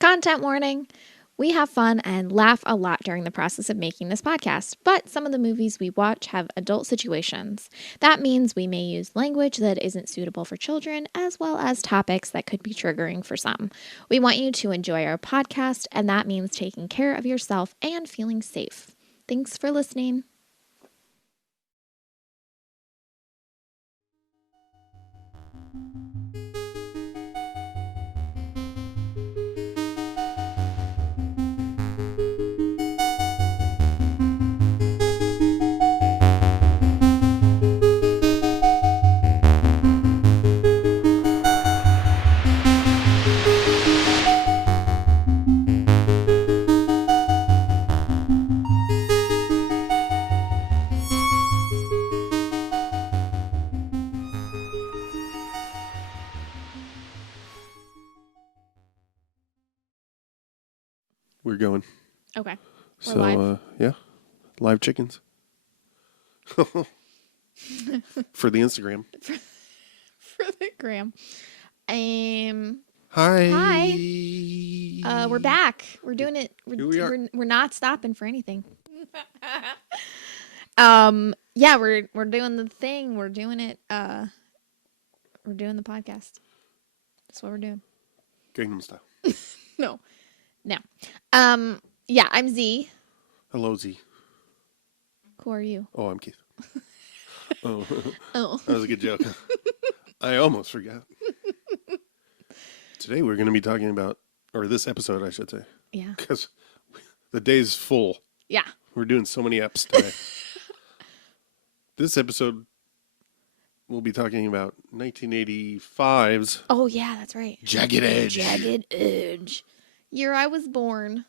Content warning. We have fun and laugh a lot during the process of making this podcast, but some of the movies we watch have adult situations. That means we may use language that isn't suitable for children, as well as topics that could be triggering for some. We want you to enjoy our podcast, and that means taking care of yourself and feeling safe. Thanks for listening. We're going. Okay. We're So, live. yeah. Live chickens. For the Instagram. For the gram. Hi. We're back. We're doing it. Here we are. We're not stopping for anything. Yeah, we're doing the thing. We're doing it. We're doing the podcast. That's what we're doing. Gangnam Style. No. Yeah, I'm Z. Hello, Z. Who are you? Oh, I'm Keith. Oh, Oh. that was a good joke. I almost forgot. Today we're going to be talking about, or this episode, I should say, Yeah. because the day's full. Yeah. We're doing so many eps today. This episode, we'll be talking about 1985's Oh, yeah, that's right. Jagged Edge. Jagged Edge. Year I was born.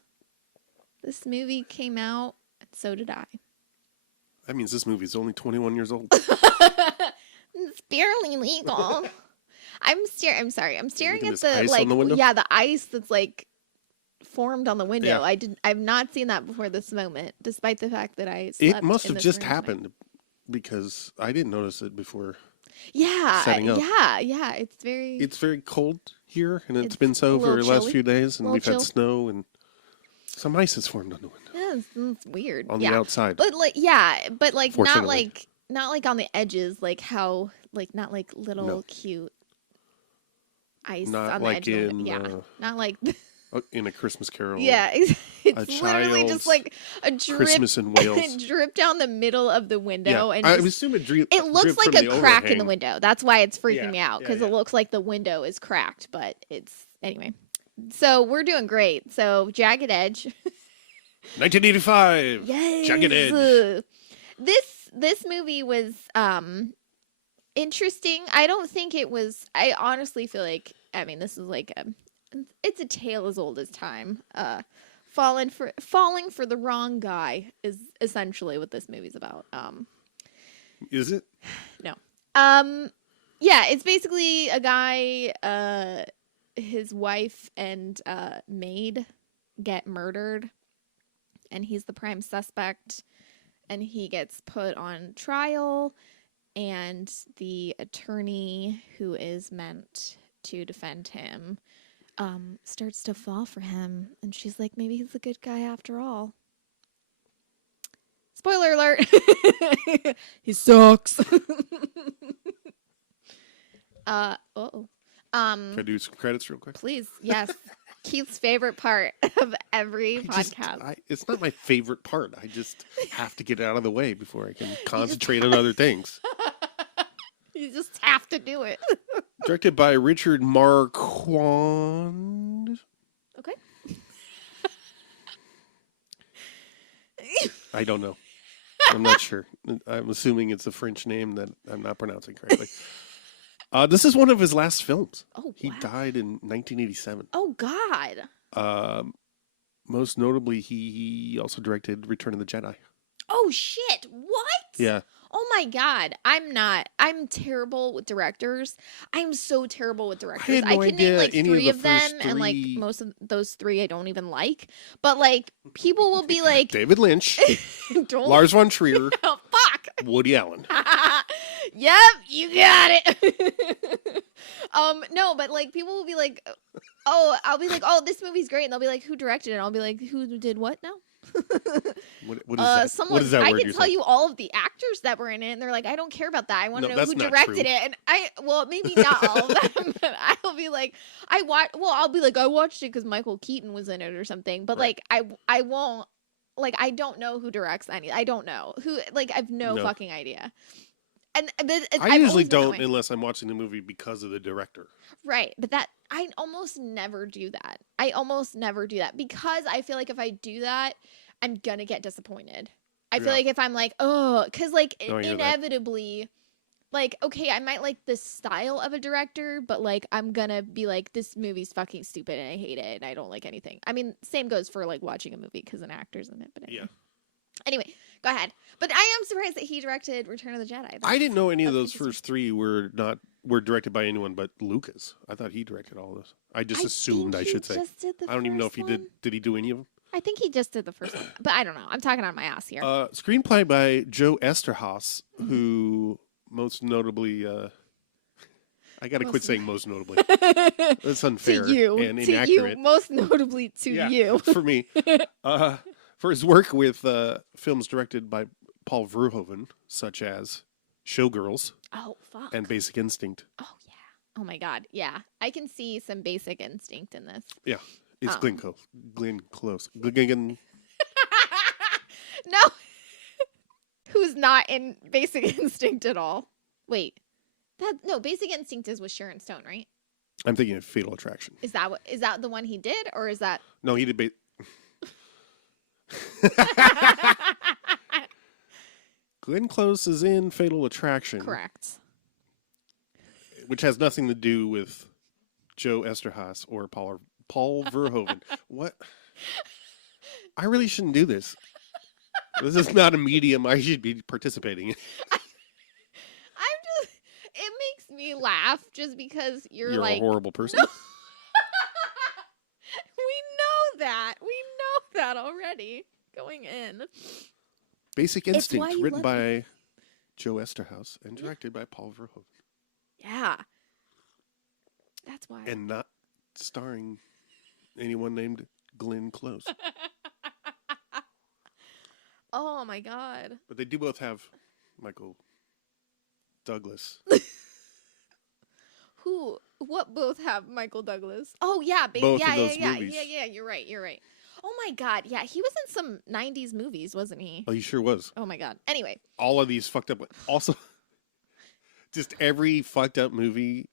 This movie came out, and so did I. That means this movie's only 21 years old. It's barely legal. I'm sorry. I'm staring at at this ice the on the window? the ice that's formed on the window. Yeah. I've not seen that before this moment, despite the fact that I slept It must in have this just room tonight. happened because I didn't notice it before. Yeah, setting up. yeah. It's very cold here, and it's It's been so a for little the last chilly. few days, and Little we've chill. had snow, and some ice has formed on the window it's weird. on yeah. the outside. But not Fortunately. like on the edges, like how not like little No. cute ice Not on the like edge of the in, window. Yeah, not like In A Christmas Carol. yeah. It's literally child's just like a drip, Christmas in Wales. drip down the middle of the window, and I just- assume it it looks dripped like from a the crack in the overhang. window. That's why it's freaking Yeah, me out, because yeah. it looks like the window is cracked, but it's anyway. So we're doing great. So Jagged Edge. 1985. Yes. Jagged Edge. This movie was interesting. I don't think it was. I honestly feel like, I mean, this is like it's a tale as old as time. Falling for the wrong guy is essentially what this movie's about. Is it? No. Yeah, it's basically a guy, his wife and maid get murdered, and he's the prime suspect, and he gets put on trial, and the attorney who is meant to defend him starts to fall for him, and she's like, maybe he's a good guy after all. Spoiler alert. He sucks. Can I do some credits real quick? Please, yes. Keith's favorite part of every podcast. It's not my favorite part. I just have to get it out of the way before I can concentrate on other things. You just have to do it. Directed by Richard Marquand. Okay. I don't know. I'm not sure. I'm assuming it's a French name that I'm not pronouncing correctly. This is one of his last films. Oh, He wow. died in 1987. Oh, God. Most notably, he also directed Return of the Jedi. Oh, shit. What? Yeah. Oh, my God. I'm terrible with directors. I'm so terrible with directors. had no I can name idea like any of three the of them, first and like three- most of those three I don't even like. But like people will be like, David Lynch, don't. Lars von Trier, Oh, fuck. Woody Allen. Yep, you got it. No, but like people will be like, oh, I'll be like, oh, this movie's great, and they'll be like, who directed it? And I'll be like, who did what now? What is that? Someone. What is that I word can tell you all of the actors that were in it, and they're like, I don't care about that. I want to know who directed it. And well, maybe not all of them, but I'll be like, I'll be like, I watched it because Michael Keaton was in it or something. But like, I won't. Like, I don't know who directs any. I don't know who. Like, I have no fucking idea. And I usually don't unless I'm watching the movie because of the director. Right, but that I almost never do that. I almost never do that because I feel like if I do that, I'm gonna get disappointed. I feel like if I'm like, oh, because like inevitably, like, okay, I might like the style of a director, but like I'm gonna be like, this movie's fucking stupid and I hate it and I don't like anything. I mean, same goes for like watching a movie because an actor's in it. But anyway. Anyway, go ahead. But I am surprised that he directed Return of the Jedi. I didn't know any of those first three were directed by anyone but Lucas. I thought he directed all of those. I just assumed, I should say. I don't even know if he did. Did he do any of them? I think he just did the first one, but I don't know. I'm talking on my ass here. Screenplay by Joe Esterhaus, who most notably, I got to quit saying most notably. That's unfair to you, and inaccurate. You, most notably to you. For me. For his work with films directed by Paul Verhoeven, such as Showgirls and Basic Instinct. Oh, yeah. Oh, my God. Yeah. I can see some Basic Instinct in this. Yeah. It's Glenn Close. No. Who's not in Basic Instinct at all. Wait. Basic Instinct is with Sharon Stone, right? I'm thinking of Fatal Attraction. Is that the one he did, or is that... No, he did... Glenn Close is in Fatal Attraction. Correct. Which has nothing to do with Joe Esterhaus or Paul Verhoeven. What? I really shouldn't do this. This is not a medium I should be participating in. It makes me laugh just because you're like... You're a horrible person. No. We know that already going in. Basic Instinct, written by Joe Esterhaus and directed by Paul Verhoeven. Yeah. That's why. And not starring anyone named Glenn Close. Oh my God. But they do both have Michael Douglas. What both have Michael Douglas? Oh yeah, both of those movies. Yeah. You're right. Oh my God, yeah, he was in some '90s movies, wasn't he? Oh, he sure was. Oh my God. Anyway, all of these fucked up. Also, just every fucked up movie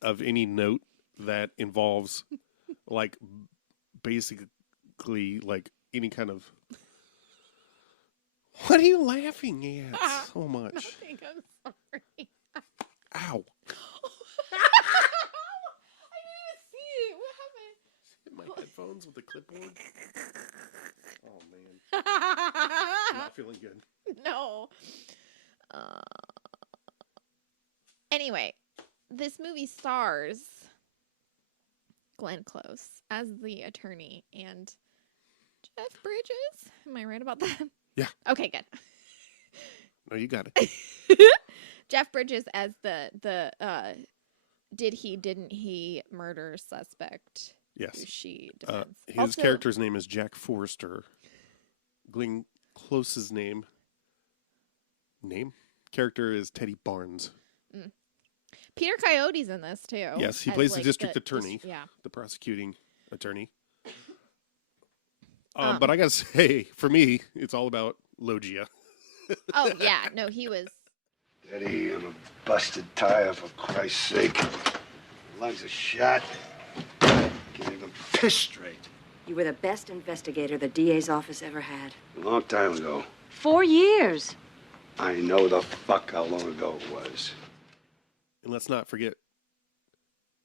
of any note that involves, like, basically, like any kind of. What are you laughing at so much? Nothing. I'm sorry. Ow. I didn't even see it. What happened? Hit my headphones with the clipboard. Oh, man. I'm not feeling good. No. Anyway, this movie stars Glenn Close as the attorney and Jeff Bridges. Am I right about that? Yeah. Okay, good. No, you got it. Jeff Bridges as the didn't he murder suspect? Yes. Who she defends. His character's name is Jack Forrester. Glenn Close's character is Teddy Barnes. Mm. Peter Coyote's in this too. Yes, he plays the district attorney, the prosecuting attorney. But I gotta say, for me, it's all about Loggia. Oh yeah, no, he was. Eddie, I'm a busted tire, for Christ's sake. Lungs are shot. Can't even piss straight. You were the best investigator the DA's office ever had. A long time ago. 4 years. I know the fuck how long ago it was. And let's not forget.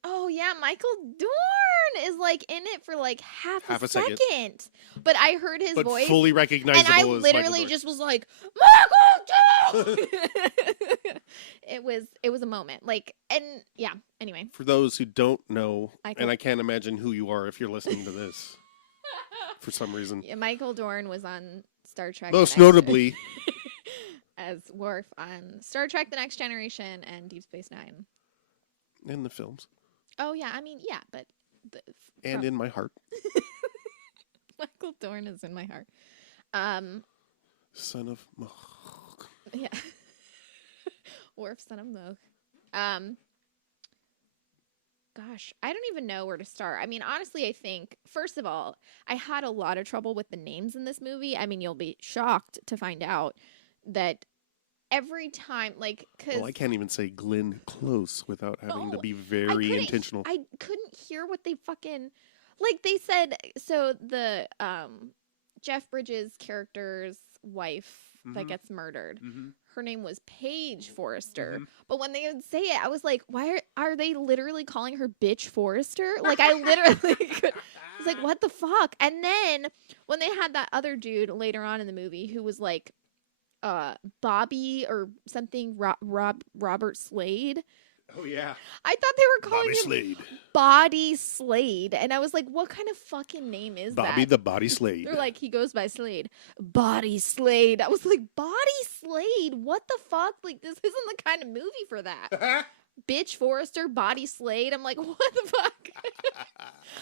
Oh yeah, Michael Dorn is like in it for like half a second. But I heard his voice. But fully recognizable. And I literally just was like, Michael Dorn! It was a moment. Like, and yeah, anyway. For those who don't know, and I can't imagine who you are if you're listening to this for some reason. Yeah, Michael Dorn was on Star Trek. Most notably as Worf on Star Trek The Next Generation and Deep Space Nine. In the films. Oh yeah, I mean, yeah, but And in my heart. Michael Dorn is in my heart. Son of Yeah. Worf, son of Moog. Gosh, I don't even know where to start. I mean, honestly, I think, first of all, I had a lot of trouble with the names in this movie. I mean, you'll be shocked to find out that every time, like, because... Well, I can't even say Glenn Close without having to be very intentional. I couldn't hear what they fucking... Like, they said, so the Jeff Bridges' character's wife that gets murdered, her name was Paige Forrester. But when they would say it, I was like, why are they literally calling her Bitch Forrester? Like, I literally I was like, what the fuck? And then when they had that other dude later on in the movie who was like Bobby or something, Robert Slade. Oh, yeah. I thought they were calling him Slade. Body Slade. And I was like, what kind of fucking name is that? Bobby the Body Slade. They're like, he goes by Slade. Body Slade. I was like, Body Slade? What the fuck? Like, this isn't the kind of movie for that. Bitch Forrester, Body Slade. I'm like, what the fuck?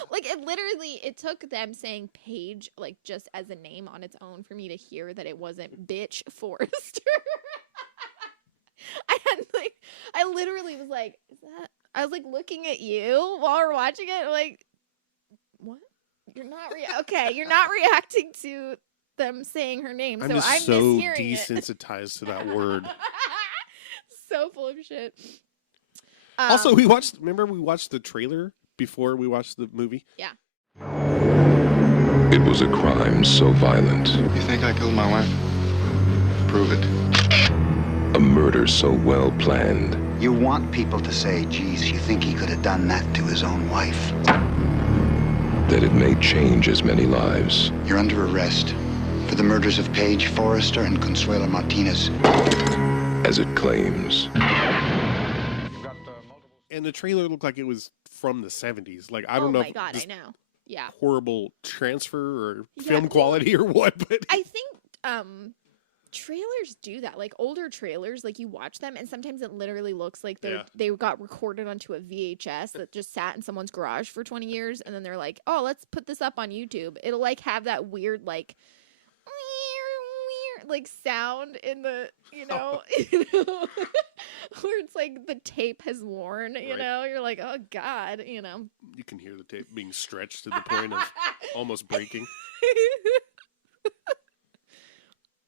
Like, it took them saying Paige, like, just as a name on its own for me to hear that it wasn't Bitch Forrester. I literally was like, is that? I was like looking at you while we're watching it. Like, what? You're not okay. You're not reacting to them saying her name. I'm so just I'm so mishearing desensitized to that word. So full of shit. Also, we watched the trailer before we watched the movie? Yeah. It was a crime so violent. You think I killed my wife? Prove it. A murder so well planned. You want people to say, geez, you think he could have done that to his own wife? That it may change as many lives. You're under arrest for the murders of Paige Forrester and Consuelo Martinez. As it claims. And the trailer looked like it was from the 70s. Like, I don't know. Oh my God, I know. Yeah. Horrible transfer or film quality or what, but I think trailers do that. Like older trailers, like you watch them and sometimes it literally looks like they got recorded onto a VHS that just sat in someone's garage for 20 years and then they're like, "Oh, let's put this up on YouTube." It'll like have that weird like sound in the, you know, where it's like the tape has worn, you know, you're like, oh God, you know. You can hear the tape being stretched to the point of almost breaking.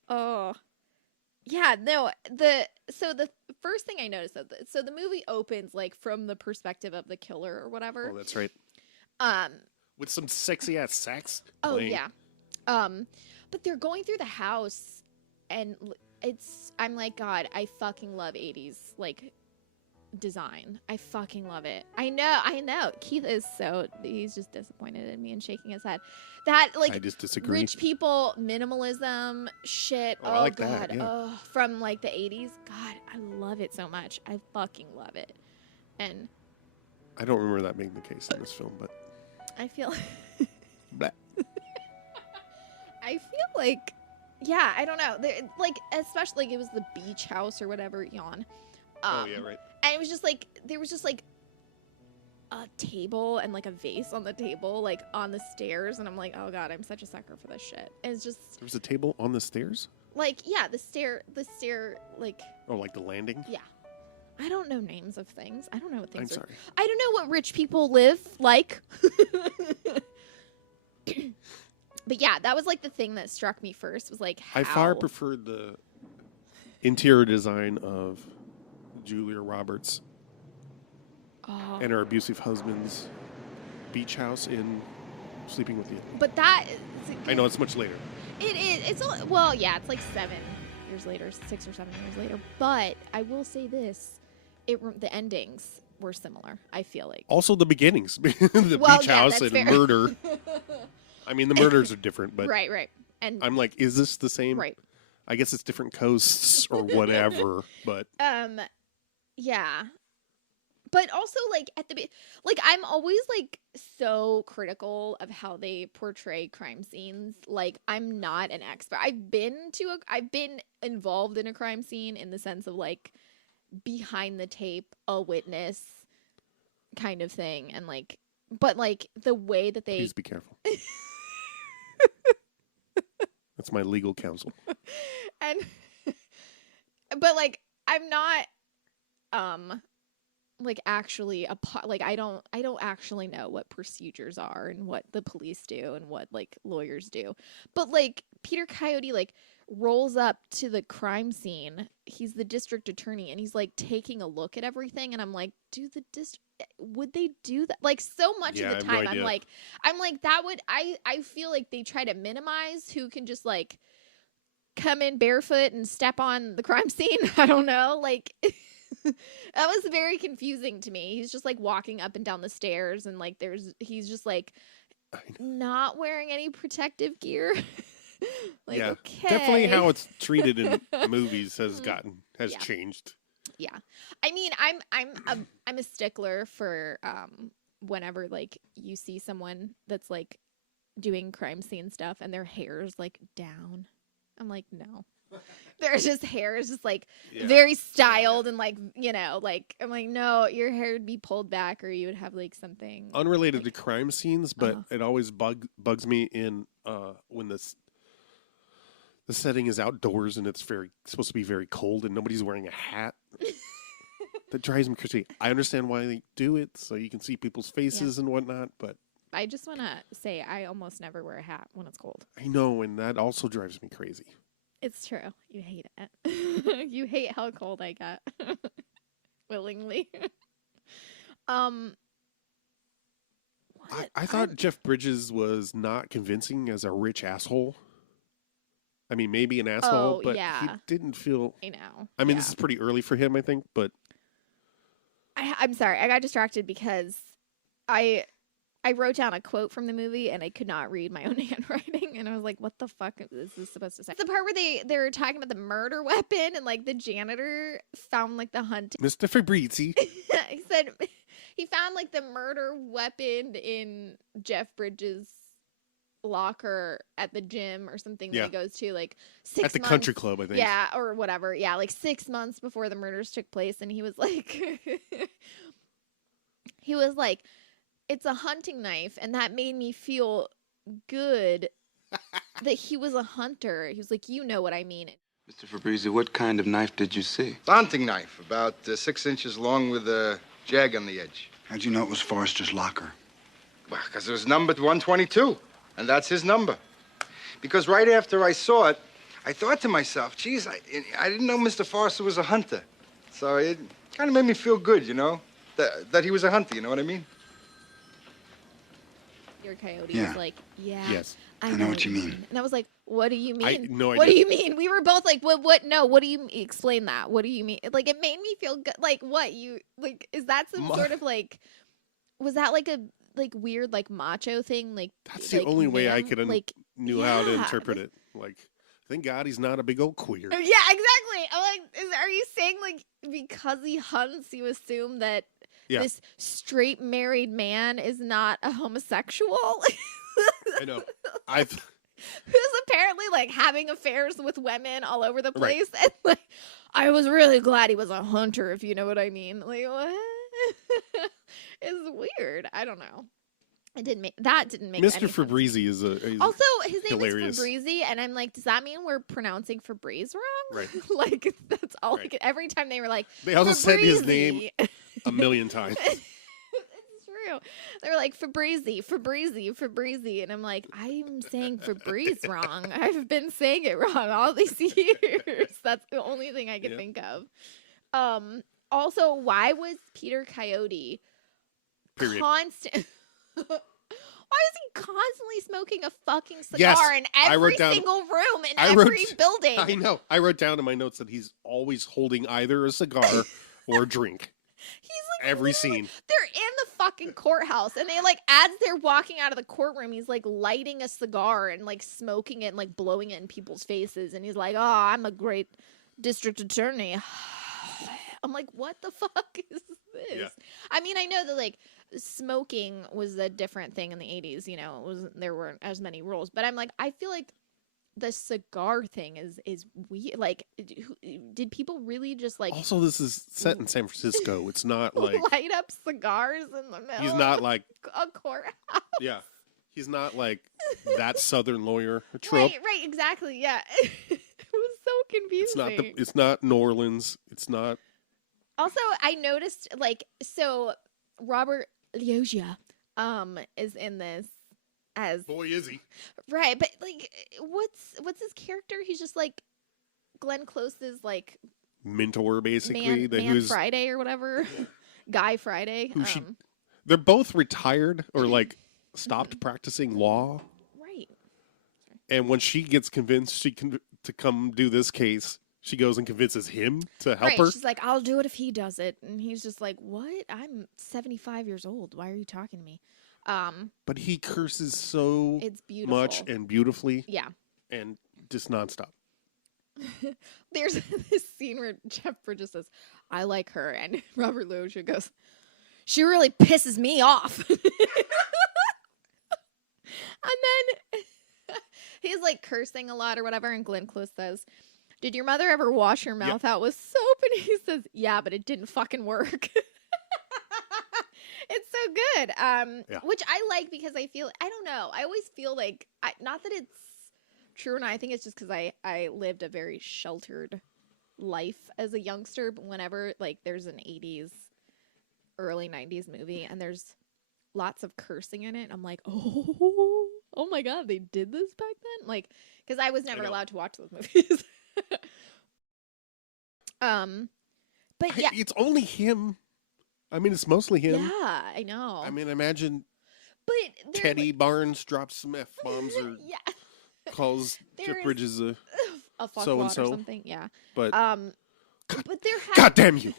Oh, yeah, no, the first thing I noticed, so the movie opens like from the perspective of the killer or whatever. Oh, that's right. With some sexy ass sax. Oh, playing. yeah. But they're going through the house and I'm like, God, I fucking love 80s, like, design. I fucking love it. I know. Keith he's just disappointed in me and shaking his head. That, like, I just disagree. Rich people, minimalism, shit. Oh, I like God. that, yeah. Oh, from, like, the 80s. God, I love it so much. I fucking love it. And I don't remember that being the case in this film, but I feel... Blah. I feel like, yeah, I don't know. Like, especially like it was the beach house or whatever, yawn. Oh, yeah, right. And it was just like, there was just like a table and like a vase on the table, like on the stairs. And I'm like, oh God, I'm such a sucker for this shit. And it's just. There was a table on the stairs? Like, yeah, the stair, like. Oh, like the landing? Yeah. I don't know names of things. I don't know what things I'm are. sorry. I don't know what rich people live like. But yeah, that was like the thing that struck me first was like how... I far preferred the interior design of Julia Roberts and her abusive husband's beach house in Sleeping with You. But that... I know, it's much later. It is. It's well, yeah, it's like 7 years later, 6 or 7 years later. But I will say this, the endings were similar, I feel like. Also the beginnings. The beach house and fair. murder. I mean, the murders are different, but right. And I'm like, is this the same? Right. I guess it's different coasts or whatever, but yeah. But also, like like I'm always like so critical of how they portray crime scenes. Like I'm not an expert. I've been involved in a crime scene in the sense of like behind the tape, a witness, kind of thing, and like, but like the way that they Please be careful. That's my legal counsel. and but like I'm not like actually like I don't actually know what procedures are and what the police do and what like lawyers do, but like Peter Coyote like rolls up to the crime scene. He's the district attorney, and he's like taking a look at everything, and I'm like, would they do that? Like so much of the time I'm like that would I feel like they try to minimize who can just like come in barefoot and step on the crime scene. I don't know, like that was very confusing to me. He's just like walking up and down the stairs, and like he's just like not wearing any protective gear. Like, yeah, okay. Definitely how it's treated in movies has changed. Yeah, I mean, I'm a stickler for whenever like you see someone that's like doing crime scene stuff and their hair's like down. I'm like, no. There's just hair is just like very styled and like, you know, like I'm like, no, your hair would be pulled back or you would have like something unrelated to crime scenes, but it always bugs me in when the setting is outdoors and it's supposed to be very cold and nobody's wearing a hat. That drives me crazy. I understand why they do it, so you can see people's faces and whatnot, but I just want to say I almost never wear a hat when it's cold. I know, and that also drives me crazy. It's true. You hate it. You hate how cold I get. Willingly. I thought Jeff Bridges was not convincing as a rich asshole. I mean, maybe an asshole, but he didn't feel... I know. I mean, this is pretty early for him, I think, but... I'm sorry. I got distracted because I wrote down a quote from the movie and I could not read my own handwriting. And I was like, what the fuck is this supposed to say? It's the part where they're talking about the murder weapon and like the janitor found like the hunt. Mr. Fabrizi. He said he found like the murder weapon in Jeff Bridges' locker at the gym or something that he goes to like 6 months. At the country club, I think. Yeah, or whatever. Yeah, like 6 months before the murders took place. And he was like, it's a hunting knife. And that made me feel good that he was a hunter. He was like, you know what I mean. Mr. Fabrizi, what kind of knife did you see? A hunting knife, about 6 inches long with a jag on the edge. How'd you know it was Forrester's locker? Well, because it was numbered 122, and that's his number. Because right after I saw it, I thought to myself, geez, I didn't know Mr. Forrester was a hunter. So it kind of made me feel good, you know, that he was a hunter, you know what I mean? Your Coyote was like, yes. I know what you mean. And I was like, what do you mean? No idea. What do you mean? We were both like, what? No, what do you explain that? What do you mean? Like, it made me feel good. Like, what? You, like, is that some sort of, like, was that, like, a, like, weird, like, macho thing? Like, that's the like, only way I man? could like, knew how to interpret it. Like, thank God he's not a big old queer. Yeah, exactly. I'm like, are you saying, like, because he hunts, you assume that this straight married man is not a homosexual? I know. Who's apparently like having affairs with women all over the place. Right. And like, I was really glad he was a hunter, if you know what I mean. Like, what? It's weird. I don't know. Didn't make Mr. Fabrizi is also his name hilarious. Is Fabrizi, and I'm like, does that mean we're pronouncing Febreze wrong? Right. Like that's all. Right. Every time they were like, they also said his name a million times. They were like, Fabrizi. And I'm like, I'm saying Febreze wrong. I've been saying it wrong all these years. That's the only thing I can think of. Also, why was Peter Coyote constant? Why is he constantly smoking a fucking cigar in every single room in every building? I know. I wrote down in my notes that he's always holding either a cigar or a drink. He's like every scene. They're in the fucking courthouse, and they like as they're walking out of the courtroom, he's like lighting a cigar and like smoking it and like blowing it in people's faces, and he's like, "Oh, I'm a great district attorney." I'm like, what the fuck is this? Yeah. I mean, I know that like smoking was a different thing in the 80s. You know, there weren't as many rules, but I'm like, I feel like the cigar thing is weird. Like, did people really just like Also, this is set in San Francisco. It's not like light up cigars in the middle? he's not like a courthouse. yeah, he's not like that Southern lawyer trope. Right, exactly. Yeah, it was so confusing. It's not New Orleans. It's not. Also, I noticed so Robert Loggia is in this as Boy, is he. right, but like what's his character? He's just like Glenn Close's like Mentor, basically. man Friday or whatever. Guy Friday. They're both retired or like stopped practicing law. Right. And when she gets convinced to come do this case, she goes and convinces him to help her. She's like, I'll do it if he does it. And he's just like, what? I'm 75 years old. Why are you talking to me? But he curses so it's beautiful. much and beautifully. Yeah. And just nonstop. There's this scene where Jeff Bridges says, I like her. And Robert Loggia goes, she really pisses me off. And then he's like cursing a lot or whatever. And Glenn Close says, did your mother ever wash your mouth out with soap? And he says, yeah, but it didn't fucking work. It's so good. Which I like because I feel, I don't know. I always feel like, not that it's true or not. I think it's just because I lived a very sheltered life as a youngster. But whenever like there's an 80s, early 90s movie and there's lots of cursing in it, I'm like, oh my God, they did this back then? Like, because I was never allowed to watch those movies. But yeah, it's only him. I mean, it's mostly him. Yeah, I know. I mean, imagine but Teddy Barnes drops some F bombs or calls Jeff Bridges a so and so or something. Yeah, but but there. God damn you!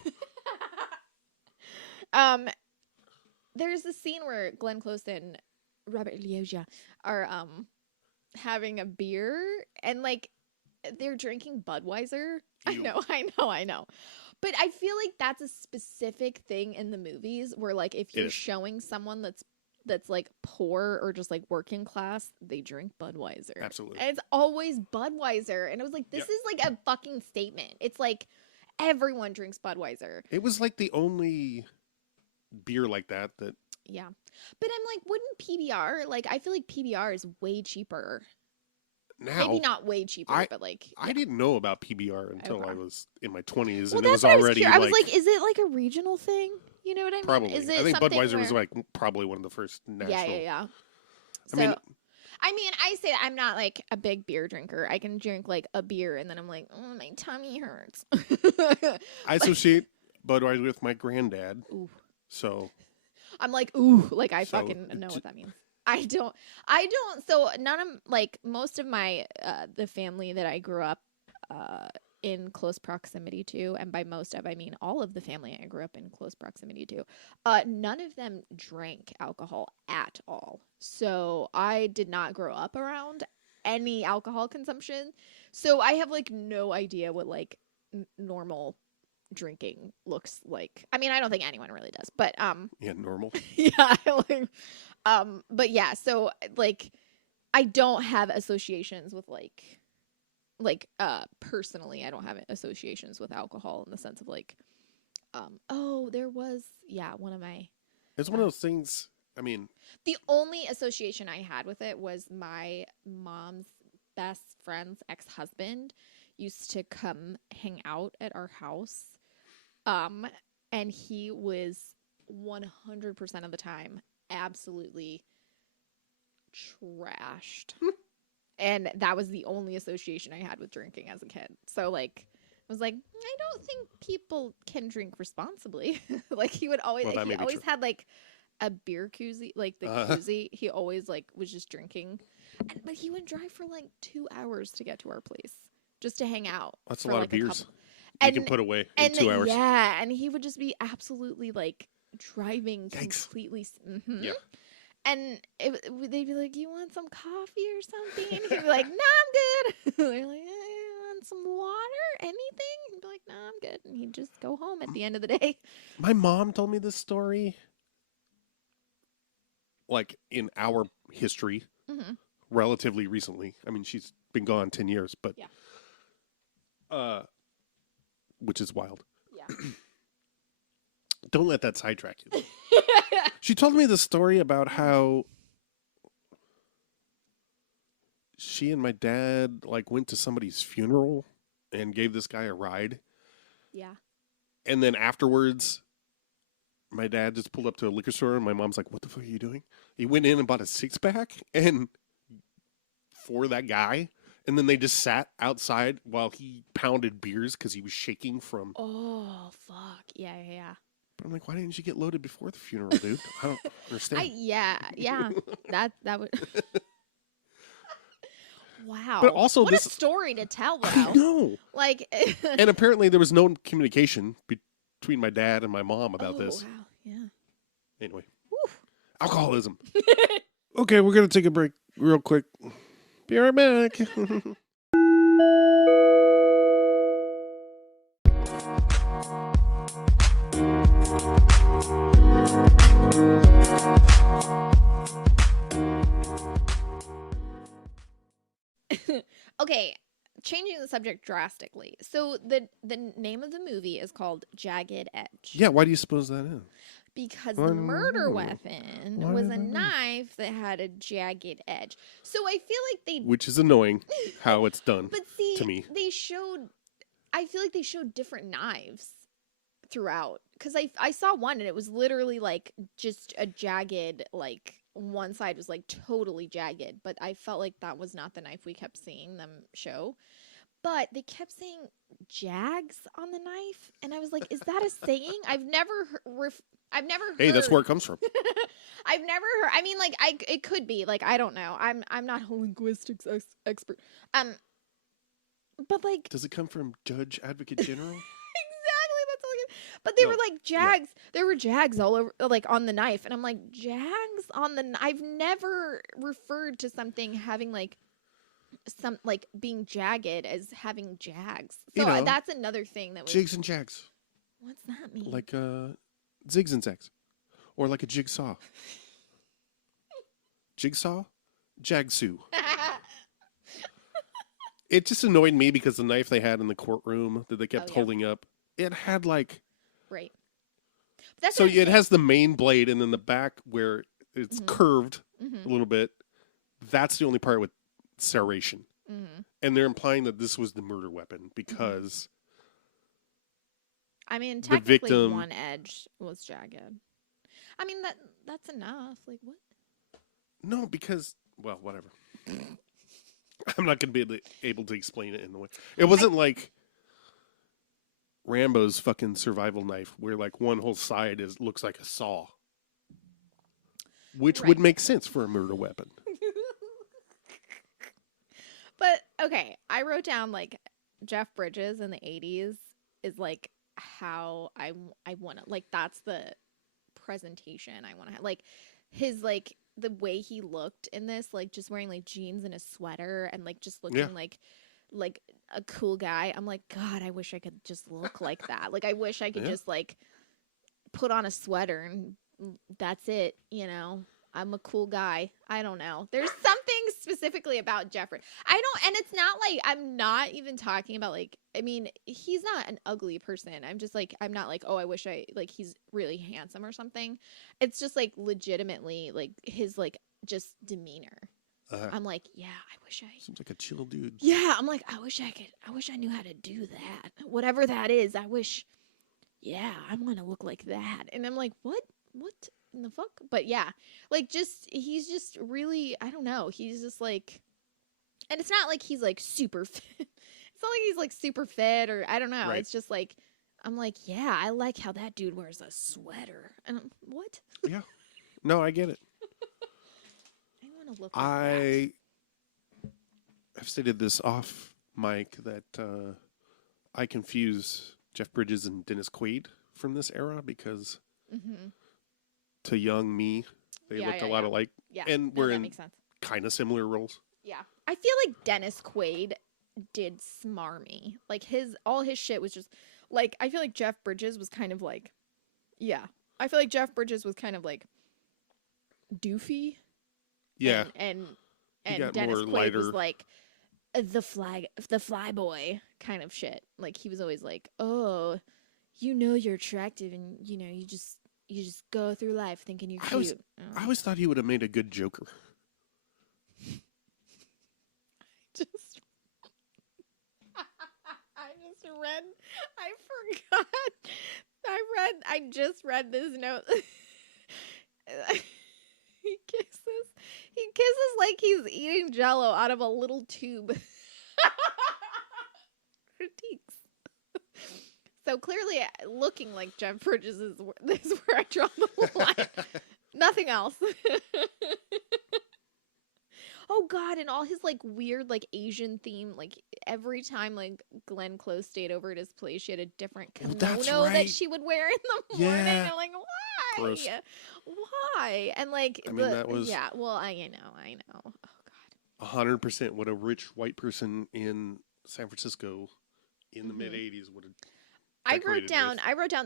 There's a scene where Glenn Close and Robert Loggia are having a beer and like they're drinking Budweiser. Ew. I know. But I feel like that's a specific thing in the movies where like if you're showing someone that's like poor or just like working class, they drink Budweiser. Absolutely. And it's always Budweiser. And I was like, this is like a fucking statement. It's like everyone drinks Budweiser. It was like the only beer like that. Yeah. But I'm like, wouldn't PBR, like I feel like PBR is way cheaper. Now, maybe not way cheaper, but like I didn't know about PBR until I was in my 20s, well, and it was already I was like, is it like a regional thing? You know what I mean? Probably. Is it I think Budweiser where... was like probably one of the first national. Yeah. So, I mean, I say I'm not like a big beer drinker. I can drink like a beer and then I'm like, oh, my tummy hurts. I associate Budweiser with my granddad. Ooh. So I'm like, ooh, like I fucking know what that means. I don't. So none of like most of my the family that I grew up in close proximity to, and by most of I mean all of the family I grew up in close proximity to, none of them drank alcohol at all. So I did not grow up around any alcohol consumption. So I have like no idea what like normal drinking looks like. I mean, I don't think anyone really does, but yeah, normal. Yeah, like, but yeah, so like I don't have associations with like personally I don't have associations with alcohol in the sense of like there was one of my it's one of those things. I mean, the only association I had with it was my mom's best friend's ex-husband used to come hang out at our house, and he was 100% of the time absolutely trashed. And that was the only association I had with drinking as a kid. So like I was like, I don't think people can drink responsibly. Like he would always he always had like a beer koozie, like the koozie. He always like was just drinking. But he would drive for like 2 hours to get to our place just to hang out. That's a lot of beers you can put away in 2 hours. Yeah, and he would just be absolutely like driving completely. Mm-hmm. Yeah. And they'd be like, you want some coffee or something? And he'd be like, no, I'm good. They're like, you want some water? Anything? He'd be like, no, I'm good. And he'd just go home at the end of the day. My mom told me this story, like in our history, relatively recently. I mean, she's been gone 10 years, but which is wild. Yeah. Don't let that sidetrack you. She told me the story about how she and my dad like went to somebody's funeral and gave this guy a ride. Yeah. And then afterwards, my dad just pulled up to a liquor store and my mom's like, "What the fuck are you doing?" He went in and bought a 6-pack and for that guy. And then they just sat outside while he pounded beers because he was shaking from. Oh, fuck. Yeah. But I'm like, why didn't you get loaded before the funeral, dude? I don't understand. Yeah. That would. Wow. But also what this a story to tell, though. I know. Like. And apparently there was no communication between my dad and my mom about this. Wow. Yeah. Anyway. Woo. Alcoholism. Okay, we're going to take a break real quick. Be right back. Okay, changing the subject drastically. So the name of the movie is called Jagged Edge. Yeah, why do you suppose that is? Because Why the do you murder know? weapon Why was do a you know? knife that had a jagged edge. So I feel like they Which is annoying how it's done but see to me. they showed I feel like they showed different knives throughout cuz I saw one and it was literally like just a jagged like one side was like totally jagged, but I felt like that was not the knife we kept seeing them show. But they kept saying jags on the knife and I was like, is that a saying? I've never heard Hey, that's where it comes from. I've never heard. I mean, like, it could be. Like, I don't know. I'm not a linguistics expert. But like, Does it come from Judge Advocate General? exactly. That's all. But they No, were like jags. There were jags all over, like on the knife, and I'm like, jags on the. I've never referred to something having like some like being jagged as having jags. So You know, that's another thing that was. Jigs and jags. What's that mean? Like zigs and zags. Or like a jigsaw. Jigsaw? Jagsaw. It just annoyed me because the knife they had in the courtroom that they kept yeah. holding up, it had like... Right. That's So what I'm it saying. has the main blade and then the back where it's curved Mhm. a little bit. That's the only part with serration. Mhm. And they're implying that this was the murder weapon because... I mean, the technically, victim- one edge was jagged. I mean, that's enough. Like, what? No, because... Well, whatever. I'm not going to be able to explain it in the way. It wasn't like Rambo's fucking survival knife where like one whole side looks like a saw. Which would Right. make sense for a murder weapon. But, okay, I wrote down, like, Jeff Bridges in the 80s is, like, how I want to, like, that's the presentation I want to have. Like, his, like, the way he looked in this, like, just wearing, like, jeans and a sweater and, like, just looking Yeah. like a cool guy. I'm like, God, I wish I could just look like that. Like, I wish I could Yeah. just, like, put on a sweater and that's it, you know? I'm a cool guy. I don't know. There's something specifically about Jeffrey. And it's not like, I'm not even talking about like, I mean, he's not an ugly person. I'm just like, I'm not like, oh, I wish like he's really handsome or something. It's just like legitimately like his like just demeanor. I'm like, yeah, I wish I. Seems like a chill dude. Yeah, I'm like, I wish I knew how to do that. Whatever that is, I wish. Yeah, I want to look like that. And I'm like, what in the fuck? But yeah, like he's just really, I don't know. He's just like, and it's not like he's like super fit. It's not like he's like super fit or I don't know. Right. It's just like, I'm like, yeah, I like how that dude wears a sweater. And what? Yeah. No, I get it. I want to look like that. I've stated this off mic that I confuse Jeff Bridges and Dennis Quaid from this era because Mm-hmm. to young me, they Yeah, looked yeah, a lot yeah. alike Yeah, and no, were that in makes sense. kind of similar roles. Yeah. I feel like Dennis Quaid did smarmy. Like all his shit was just like I feel like Jeff Bridges was kind of like I feel like Jeff Bridges was kind of like doofy. Yeah. And And got Dennis more Quaid was lighter. like the fly boy kind of shit. Like he was always like, "Oh, you know you're attractive, and you know you just go through life thinking you're cute." I always thought he would have made a good Joker. Just I just read. I forgot. I just read this note. He kisses like he's eating Jello out of a little tube. Critiques. So clearly, looking like Jeff Bridges is where I draw the line. Nothing else. Oh God, and all his like weird like Asian theme, like every time like Glenn Close stayed over at his place, she had a different kimono that she would wear in the morning. Yeah. I'm like, why? Gross. Why? And like I mean, that was well, I know. Oh God. 100% what a rich white person in San Francisco in the mid '80s would have. I wrote down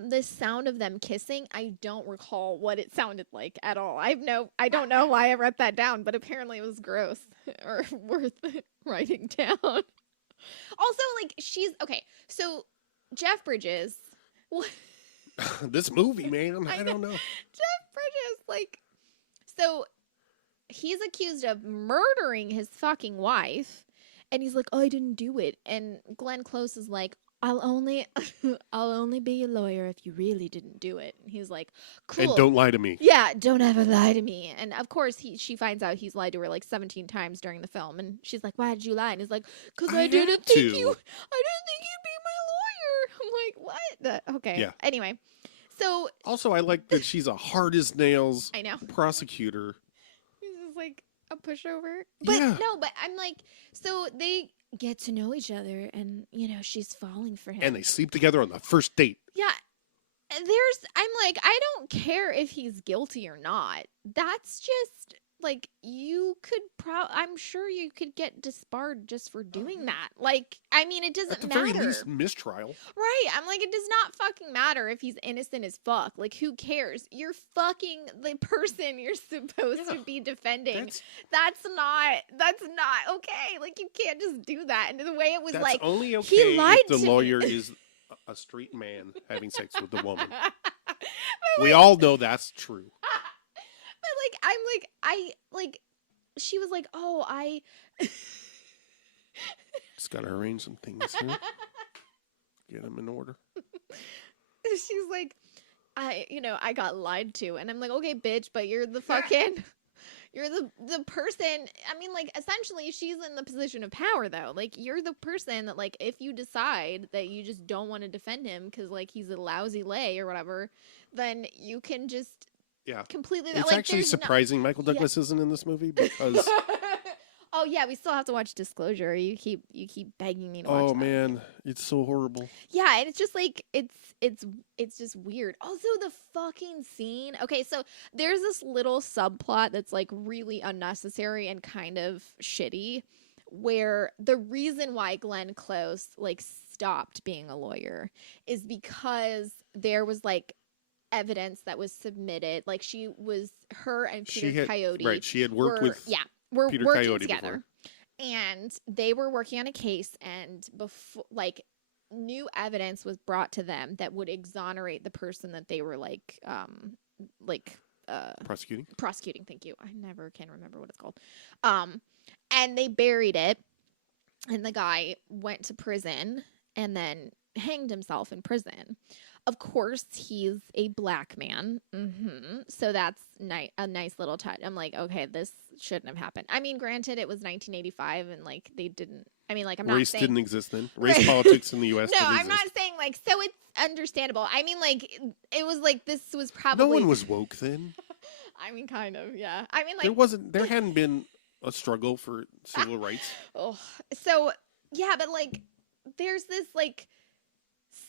the sound of them kissing. I don't recall what it sounded like at all. I don't know why I wrote that down, but apparently it was gross or worth writing down. Also, like okay. So Jeff Bridges, This movie, man, I don't know. Jeff Bridges, like, so he's accused of murdering his fucking wife, and he's like, "Oh, I didn't do it." And Glenn Close is like, I'll only be a lawyer if you really didn't do it. And he's like, cool. And don't lie to me. Yeah, don't ever lie to me. And of course, she finds out he's lied to her like 17 times during the film. And she's like, why did you lie? And he's like, because I didn't think you'd be my lawyer. I'm like, what? Okay. Yeah. Anyway, so. Also, I like that she's a hard as nails I know. prosecutor. He's just like a pushover. But Yeah. no, but I'm like, so they get to know each other, and she's falling for him, And they sleep together on the first date. yeah. I'm like, I don't care if he's guilty or not. That's just like, you could I'm sure you could get disbarred just for doing that. Like, I mean, it doesn't At the matter. very least, mistrial. Right. I'm like, it does not fucking matter if he's innocent as fuck. Like, who cares? You're fucking the person you're supposed to be defending. That's not okay. Like, you can't just do that. And the way it was That's like, only okay he lied if the to me. lawyer is a straight man having sex with a woman. We all know that's true. But like, she was like, oh, I Just gotta arrange some things here. Get them in order. she's like, I got lied to. And I'm like, okay, bitch, but you're the fucking, you're the person. I mean, like, essentially she's in the position of power though. Like, you're the person that, like, if you decide that you just don't want to defend him because like he's a lousy lay or whatever, then you can just completely. It's like, actually surprising Michael Douglas isn't in this movie because oh yeah, we still have to watch Disclosure. You keep begging me to watch. oh that. man, it's so horrible. Yeah, and it's just like it's just weird. Also, the fucking scene. Okay, so there's this little subplot that's like really unnecessary and kind of shitty, where the reason why Glenn Close like stopped being a lawyer is because there was like evidence that was submitted. Like, her and Peter Coyote. Right, she had worked with we're Peter working Coyote together. before. And they were working on a case, and before, like, new evidence was brought to them that would exonerate the person that they were prosecuting. Thank you. I never can remember what it's called. And they buried it, and the guy went to prison and then hanged himself in prison. Of course, he's a black man. So that's a nice little touch. I'm like, okay, this shouldn't have happened. I mean, granted, it was 1985, and like they didn't. I mean, like, I'm not race saying didn't exist then. Race politics in the U.S. No, didn't I'm exist. not saying like. So it's understandable. I mean, like, it was like this was probably. No one was woke then. I mean, kind of, yeah. I mean, like, there hadn't been a struggle for civil rights. Oh, so yeah, but like, there's this like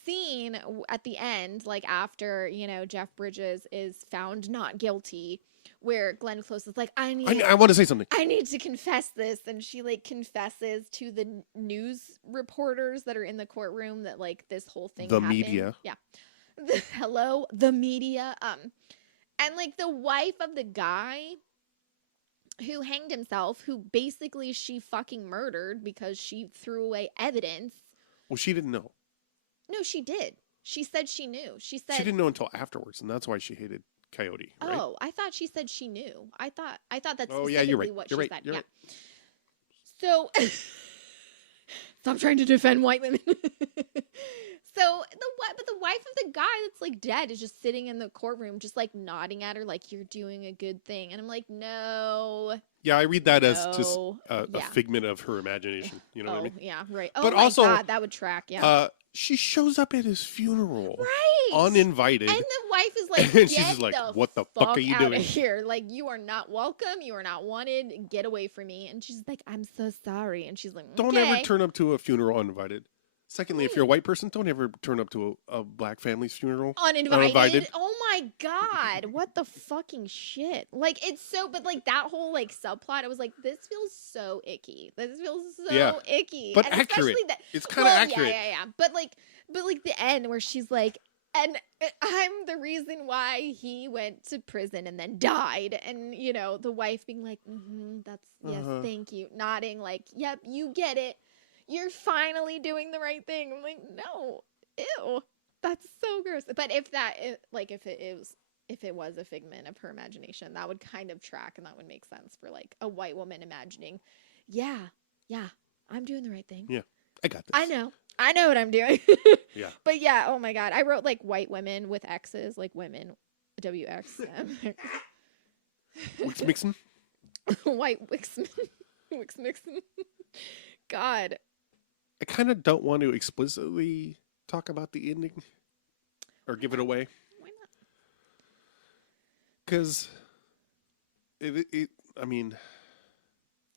scene at the end, like after Jeff Bridges is found not guilty, where Glenn Close is like, I want to say something. I need to confess this, and she like confesses to the news reporters that are in the courtroom that like this whole thing happened. Media. Yeah. Hello, the media. And like the wife of the guy who hanged himself, who basically she fucking murdered because she threw away evidence. Well, she didn't know. No, she did. She said she knew. She said She didn't know until afterwards, and that's why she hated Coyote. Right? Oh, I thought she said she knew. I thought that's Oh, yeah, you're right. what You're she right. said. You're Yeah. right. So stop trying to defend white women. So the wife of the guy that's like dead is just sitting in the courtroom, just like nodding at her, like you're doing a good thing, and I'm like, no. Yeah, I read that as just No. a Yeah. figment of her imagination. You know what I mean? Yeah, right. Oh But my also, God, that would track. Yeah. She shows up at his funeral, Right. uninvited, And the wife is like, and she's "Get just like, the "What the fuck are you out of doing?" here! Like, you are not welcome. You are not wanted. Get away from me." And she's like, "I'm so sorry." And she's like, Don't "Okay." ever turn up to a funeral uninvited. Secondly, if you're a white person, don't ever turn up to a black family's funeral uninvited. Oh my God, what the fucking shit? Like, it's so, but like that whole like subplot, I was like, this feels so icky. This feels so icky. But And accurate. especially It's kind of accurate. Yeah. But like the end where she's like, and I'm the reason why he went to prison and then died. And, you know, the wife being like, that's, yes, thank you. Nodding like, yep, you get it. You're finally doing the right thing. I'm like, no, ew, that's so gross. But if it was a figment of her imagination, that would kind of track and that would make sense for like a white woman imagining, yeah, I'm doing the right thing. Yeah, I got this. I know what I'm doing. Yeah. But yeah, oh my God, I wrote like white women with X's, like women, WX. What's mixing? White Wixman. Wixmixon. God. I kind of don't want to explicitly talk about the ending or give it away. Why not? Because I mean,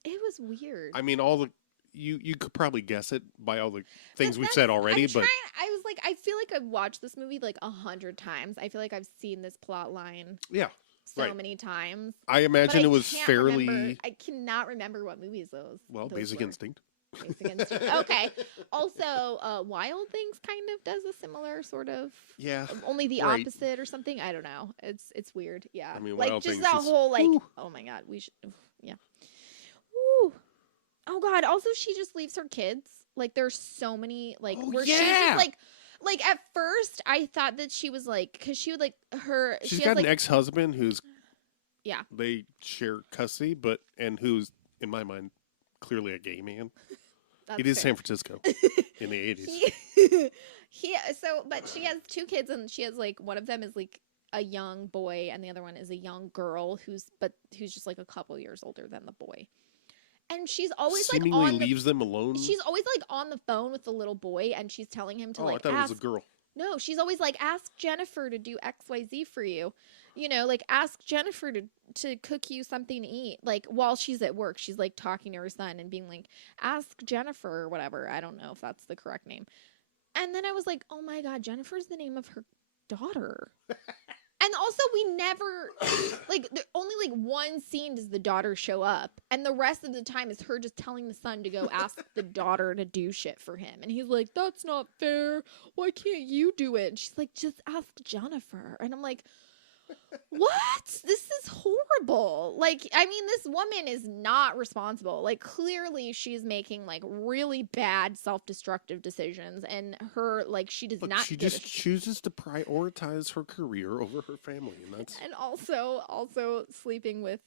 It was weird. I mean, all the you could probably guess it by all the things But we've that's- said already, I'm but I was like, I feel like I've watched this movie like 100 times. I feel like I've seen this plot line yeah, so right. many times. I But imagine I it was can't fairly remember- I cannot remember what movies those. well. those Basic were. Instinct. Basic Instinct. Okay. Also, Wild Things kind of does a similar sort of. Yeah, Only the right. opposite or something. I don't know. It's weird. Yeah. I mean, like Wild just Things that is- whole like. Ooh. Oh my God. We should. Yeah. Ooh. Oh God. Also, she just leaves her kids. Like there's so many like Oh, where she's yeah. just like at first I thought that she was like because she would like her. She's she got has, an like, ex-husband who's Yeah. they share custody, and who's in my mind clearly a gay man. That's It is fair. San Francisco in the 80s. But she has two kids and she has like one of them is like a young boy and the other one is a young girl who's just like a couple years older than the boy. And she's always Seemingly like on leaves them alone. she's always like on the phone with the little boy and she's telling him to I like thought ask it was a girl. No, she's always like ask Jennifer to do XYZ for you. You know, like ask Jennifer to cook you something to eat. Like while she's at work, she's like talking to her son and being like, ask Jennifer or whatever. I don't know if that's the correct name. And then I was like, oh my God, Jennifer's the name of her daughter. And also we never like only like one scene does the daughter show up and the rest of the time is her just telling the son to go ask the daughter to do shit for him. And he's like, that's not fair. Why can't you do it? And she's like, just ask Jennifer. And I'm like, what? This is horrible. Like, I mean, this woman is not responsible. Like, clearly she's making like really bad self-destructive decisions and her like she does Look, not she give just a chooses to prioritize her career over her family, and that's and also sleeping with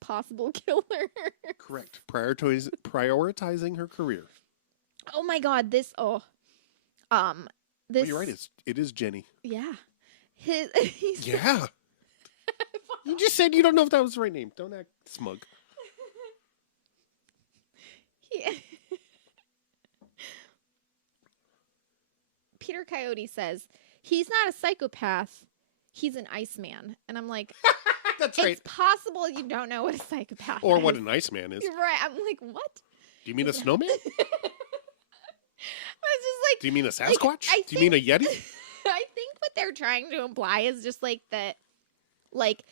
possible killer. correct. Prioritizing her career. Oh my God, this Well, you're right. It is Jenny. yeah. He's Yeah. You just said you don't know if that was the right name. Don't act smug. Peter Coyote says he's not a psychopath. He's an Iceman, and I'm like, That's right. it's possible you don't know what a psychopath Or is. what a nice man is. You're right. I'm like, what? Do you mean a snowman? I was just like, Do you mean a Sasquatch? I Do you mean a Yeti? I think what they're trying to imply is just like that, like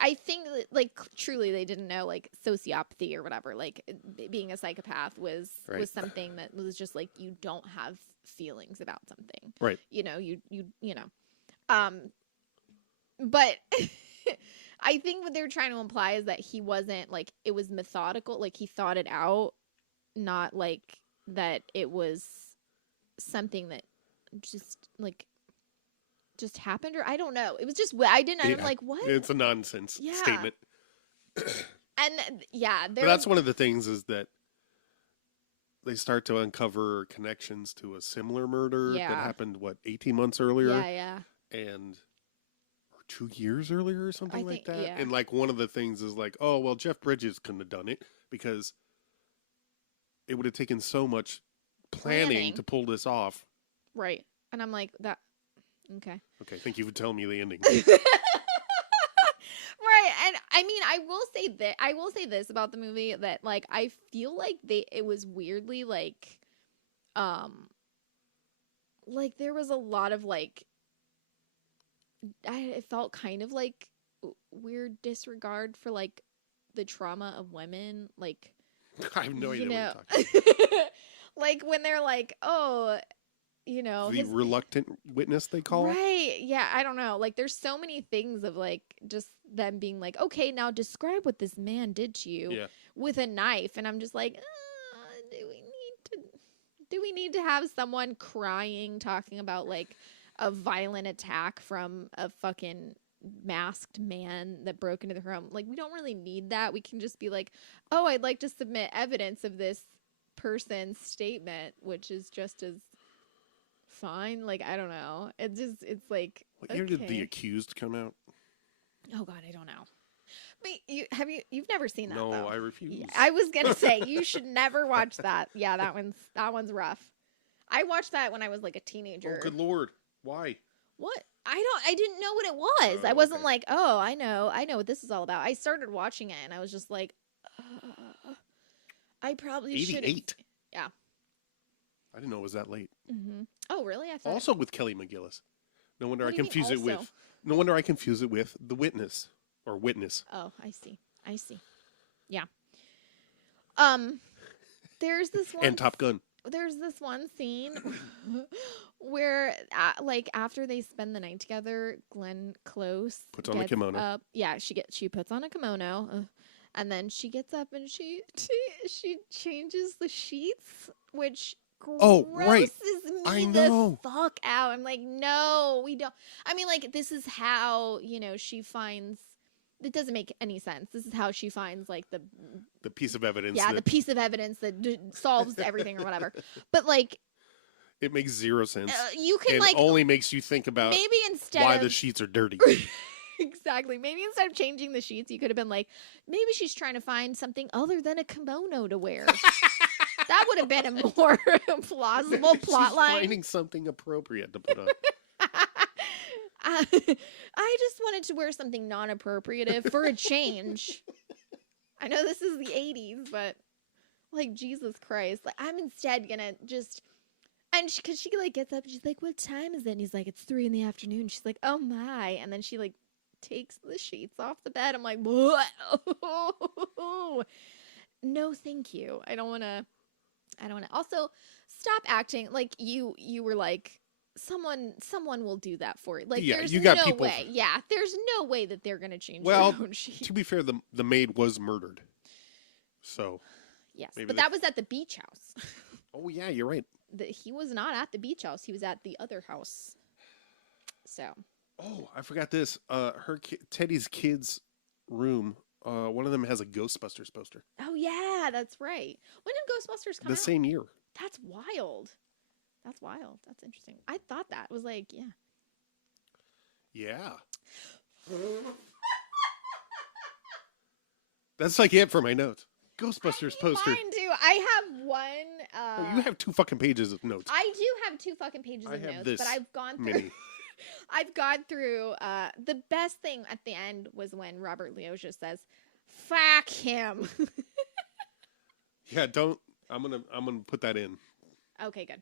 I think that, like truly they didn't know like sociopathy or whatever, like being a psychopath was Right. something that was just like you don't have feelings about something, Right. you know, you know, but I think what they're trying to imply is that he wasn't like it was methodical, like he thought it out, not like that it was something that just like just happened, or I don't know. It was just I didn't. I'm like, what? It's a nonsense statement. And yeah, but that's one of the things is that they start to uncover connections to a similar murder that happened 18 months earlier. Yeah. And 2 years earlier or something like that. Yeah. And like one of the things is like, oh well, Jeff Bridges couldn't have done it because it would have taken so much planning to pull this off. Right. And I'm like, that okay. Okay, thank you for telling me the ending. Right. And I mean, I will say this about the movie, that like I feel like it was weirdly like there was a lot of like it felt kind of like weird disregard for like the trauma of women, like I have no idea what you're talking about. like when they're like, oh, you know, the reluctant witness they call it. Right. Yeah, I don't know. Like there's so many things of like just them being like, okay, now describe what this man did to you with a knife, and I'm just like, do we need to have someone crying talking about like a violent attack from a fucking masked man that broke into the home? Like we don't really need that. We can just be like, oh, I'd like to submit evidence of this person's statement, which is just as fine. Like I don't know. It's like, what year did The Accused come out? Oh God, I don't know. But you've never seen that? No, though. I refuse. Yeah, I was gonna say you should never watch that. Yeah, that one's rough. I watched that when I was like a teenager. Oh, good Lord. Why? What? I didn't know what it was. I wasn't like, oh, I know what this is all about. I started watching it and I was just like, I probably should. 88. Yeah. I didn't know it was that late. Mm-hmm. Oh, really? I thought also with Kelly McGillis. No wonder what I confuse it with. No wonder I confuse it with The Witness or Witness. Oh, I see. Yeah. There's this one. And Top Gun. There's this one scene where, like, after they spend the night together, Glenn Close puts on a kimono. Up. Yeah, she puts on a kimono, and then she gets up and she changes the sheets, which grosses me the fuck out. I'm like, no, we don't. I mean, like, this is how she finds. It doesn't make any sense. This is how she finds like the piece of evidence. Yeah, the piece of evidence that solves everything or whatever. But like, it makes zero sense. You can only makes you think about maybe instead why the sheets are dirty. Exactly. Maybe instead of changing the sheets, you could have been like, maybe she's trying to find something other than a kimono to wear. That would have been a more plausible plot line. Finding something appropriate to put on. I just wanted to wear something non-appropriative for a change. I know this is the 80s, but like, Jesus Christ. Like, I'm instead gonna just, and because she like gets up and she's like, what time is it? And he's like, it's 3 p.m. She's like, oh my. And then she like takes the sheets off the bed. I'm like, what? No, thank you. I don't want to. Also, stop acting like you were like, someone will do that for you. Like, there's no way. Yeah, there's no way that they're gonna change their own sheets. To be fair, the maid was murdered. So yes, but that was at the beach house. Oh yeah, you're right. He was not at the beach house. He was at the other house. So. Oh, I forgot this. Teddy's kids' room. One of them has a Ghostbusters poster. Oh yeah, that's right. When did Ghostbusters come out? The same year. That's wild. That's interesting. I thought that was like, yeah. Yeah. That's like it for my notes. Ghostbusters poster. Mine too. I have one. You have 2 fucking pages of notes. I do have 2 fucking pages of notes, but I've gone through. I've gone through. The best thing at the end was when Robert Loggia says, "Fuck him." Yeah, don't. I'm gonna put that in. Okay, good.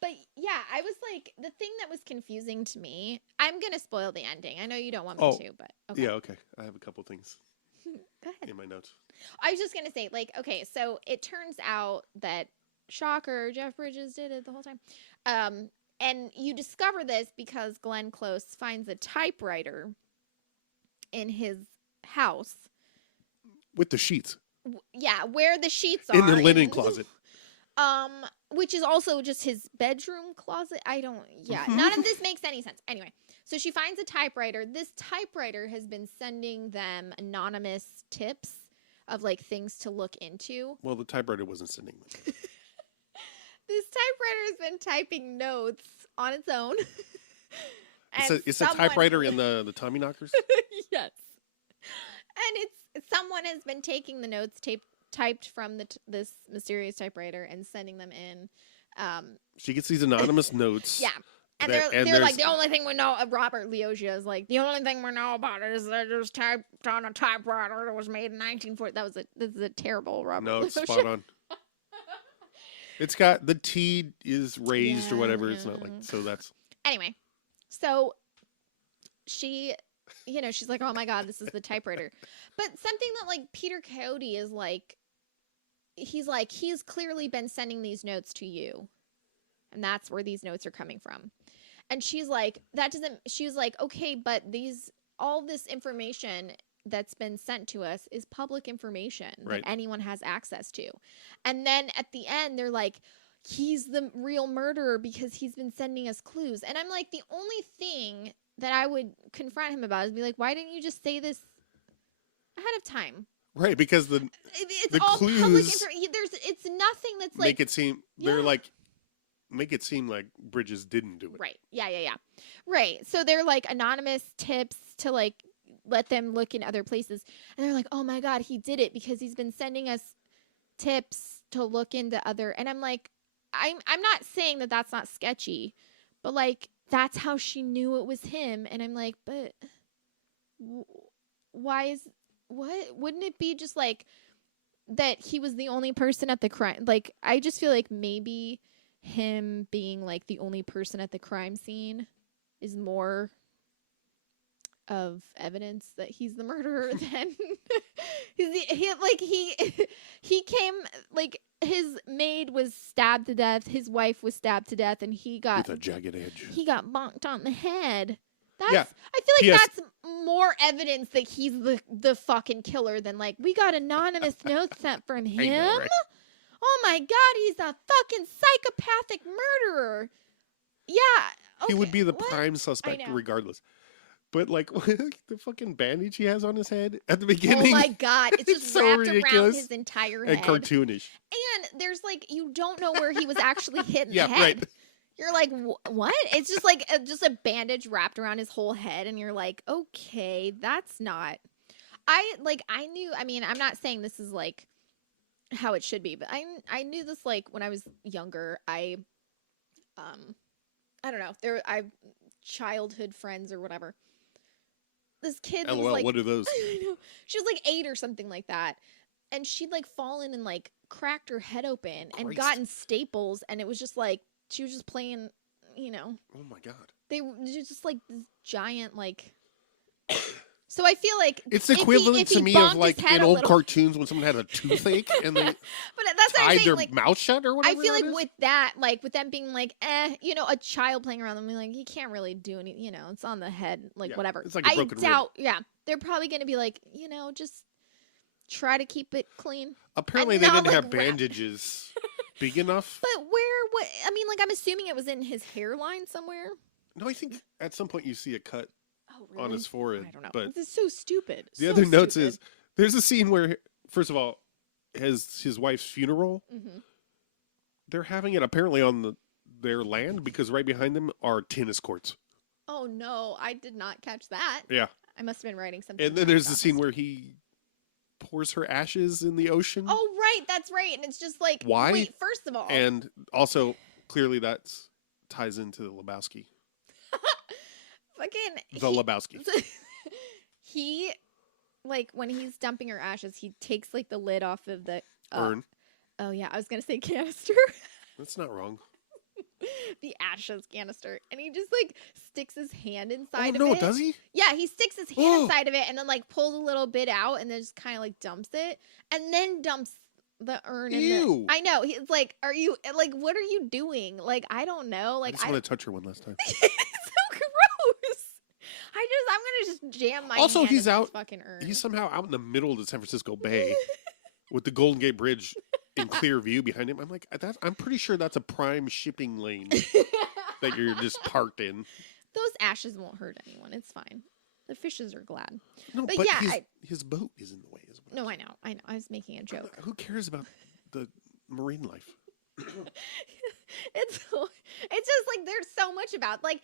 But yeah, I was like, the thing that was confusing to me, I'm going to spoil the ending. I know you don't want me to, but okay. Yeah, okay. I have a couple things. Go ahead. In my notes. I was just going to say, like, okay, so it turns out that, shocker, Jeff Bridges did it the whole time. And you discover this because Glenn Close finds a typewriter in his house. With the sheets. Yeah, where the sheets are. In the linen closet. Which is also just his bedroom closet. None of this makes any sense. Anyway, so she finds a typewriter. This typewriter has been sending them anonymous tips of like things to look into. Well, the typewriter wasn't sending them. This typewriter has been typing notes on its own. It's a typewriter in the Tommyknockers? Yes. And someone has been taking the notes typed from this mysterious typewriter and sending them in. She gets these anonymous notes. Yeah. And they're like, the only thing we know, Robert Loggia is like, the only thing we know about it is that it was typed on a typewriter that was made in 1940. This is a terrible Robert No, it's Loggia. spot on. It's got, the T is raised or whatever. It's not like, so that's. Anyway, so she, she's like, oh my God, this is the typewriter. But something that like Peter Coyote is like, he's clearly been sending these notes to you. And that's where these notes are coming from. And she's like, okay, but all this information that's been sent to us is public information that anyone has access to. And then at the end, they're like, he's the real murderer because he's been sending us clues. And I'm like, the only thing that I would confront him about is be like, why didn't you just say this ahead of time? Right, because the all clues public it's nothing that's like make it seem they're like make it seem like Bridges didn't do it. Right. Yeah. Right. So they're like anonymous tips to like let them look in other places. And they're like, oh my God, he did it because he's been sending us tips to look into other. And I'm like, I'm not saying that that's not sketchy, but like, that's how she knew it was him. And I'm like, but wouldn't it be just like that he was the only person at the crime? Like, I just feel like maybe him being like the only person at the crime scene is more of evidence that he's the murderer than he came, like, his maid was stabbed to death, his wife was stabbed to death, and he got with a jagged edge. He got bonked on the head. I feel like that's more evidence that he's the fucking killer than like we got anonymous notes sent from him. Know, right? Oh my God, he's a fucking psychopathic murderer. Yeah. Okay. He would be the prime suspect regardless. But like the fucking bandage he has on his head at the beginning. Oh my God. It's just so wrapped ridiculous around his entire head. and cartoonish. And there's like, you don't know where he was actually hit in the head. Right. You're like, what? It's just like just a bandage wrapped around his whole head. And you're like, okay, that's not. I'm not saying this is like how it should be, but I knew this like when I was younger. I don't know. I childhood friends or whatever. This kid was like, what are those? I know. She was like 8 or something like that. And she'd like fallen and like cracked her head open and gotten staples. And it was just like, she was just playing, Oh my God. They were just like this giant, like. So I feel like it's equivalent to me of like in old cartoons when someone had a toothache and they tied their mouth shut or whatever. I feel like with that, like with them being like, a child playing around them, like, he can't really do anything, it's on the head, like whatever. It's like a broken rib. They're probably going to be like, just try to keep it clean. Apparently they didn't have bandages big enough. But I'm assuming it was in his hairline somewhere. No, I think at some point you see a cut. Oh, really? On his forehead. I don't know. But this is so stupid. The other notes is there's a scene where, first of all, his wife's funeral. Mm-hmm. They're having it apparently on their land because right behind them are tennis courts. Oh no, I did not catch that. Yeah, I must have been writing something. And then there's the scene where he pours her ashes in the ocean. Oh right, that's right. And it's just like, why? Wait, first of all, and also clearly that ties into the Lebowski. Lebowski. He, like, when he's dumping her ashes, he takes, like, the lid off of the... urn. Oh, yeah. I was going to say canister. That's not wrong. The ashes canister. And he just, like, sticks his hand inside of it. Oh, no, does he? Yeah, he sticks his hand inside of it and then, like, pulls a little bit out and then just kind of, like, dumps it. And then dumps The urn. Ew. I know. He's like, are you like? What are you doing? Like, I don't know. I Like, just want to touch her one last time. it's so gross. I'm gonna just jam my. Also, hand he's in out. this fucking urn. He's somehow out in the middle of the San Francisco Bay with the Golden Gate Bridge in clear view behind him. I'm like, I'm pretty sure that's a prime shipping lane that you're just parked in. Those ashes won't hurt anyone. It's fine. The fishes are glad. No, But but yeah, his boat is in the way as well. No, I know. I was making a joke. Who cares about the marine life? It's just like there's so much about like